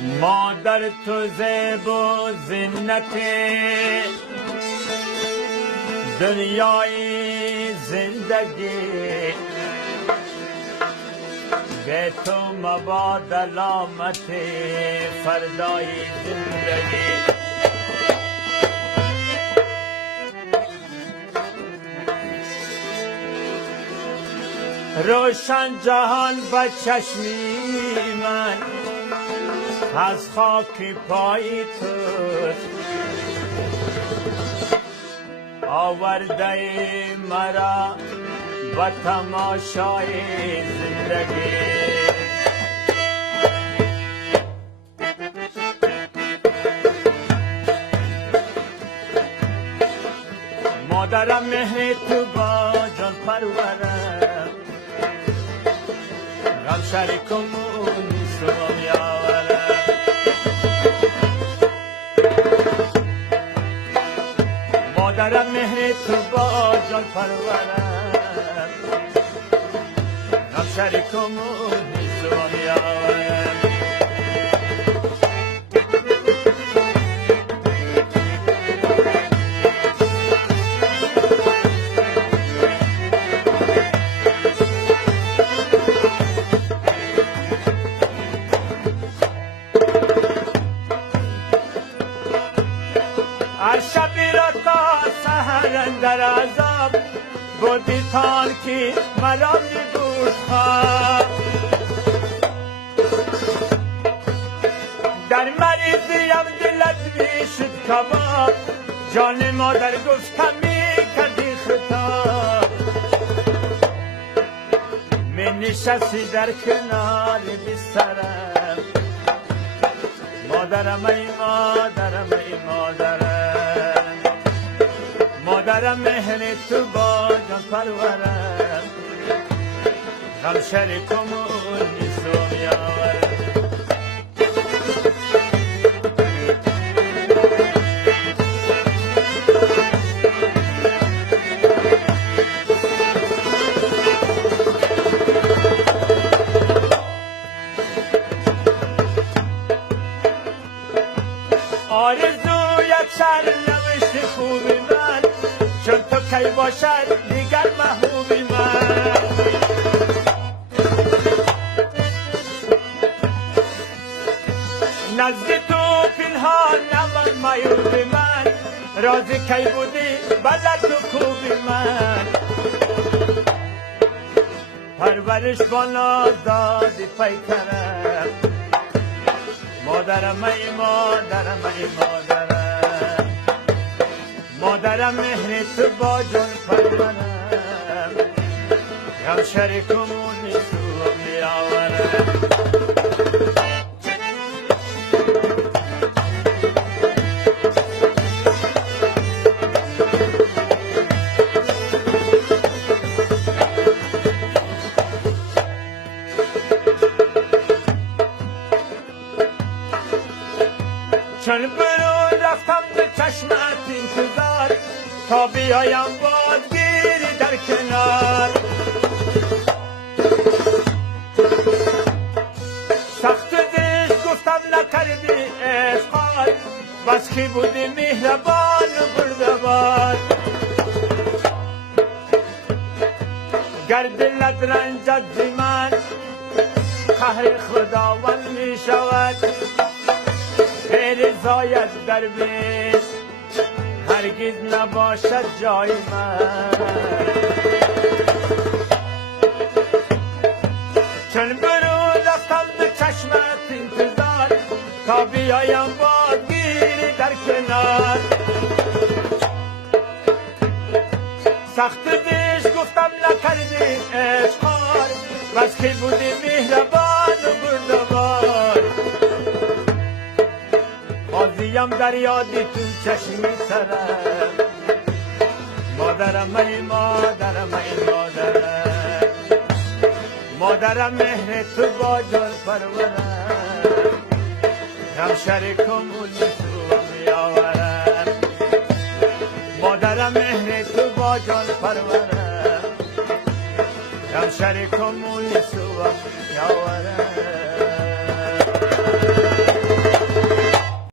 مادر تو زیب و زینت دنیای زندگی، به تو مباد علامت فردای زندگی. روشن جهان به چشمی من از خاک پای توست، آورده مرا به تماشای زندگی. مادرم مهر تو با جان پرورم، غم شریکمون نیستم یاورم. مادرم مهر تو با جان پرورم، غم شریکمون نیستم یاورم. شبی را تا سحر اندر عذاب بودی تان که مرا می بود خواب. در مریضیم دلت می شد کباب، جان مادر گفتم می کردی خطاب. می نشستی در کنار بسترم، مادرم ای مادرم ای مادرم. مادرم مهر تو با جان پرورم، غم شریکمون نیستم یاورم. آرزویت سرنوشت خوبی من، چون تو کی باشد دیگر محبوبی من. نزد تو پنهان نمان مایوبی من، رازی کی بودی بلد تو خوبی من. پرورش بالا دادی پیکرم، مادرم ای مادرم ای مادرم. مادرم مهر تو با جان پرورم، غم شریکمون نیستم یاورم. چون برون رفتم به چشمت انتظار، تا بیایم بادگیری در کنار. سخت دلش گفتم نکردی افعال، بس کی بودی مهربان و بردبار. گر دلت رنجد ز من قهر خداوند می شود. رضایت در بیت هرگز نباشد جای من. چون برون رفتم به چشمت انتظار، تا بیایم بادگیری در کنار. سخت دیش گفتم نکردی اشعار، بس که بودی مهربان و بردبار. بازیم در یادی تو چشمی سرم، مادرم ای مادرم ای مادرم. مادرم مهر تو با جان پرورم، غم شریکمون نیستم یاورم. مادرم مهر تو با جان پرورم، غم شریکمون نیستم یاورم.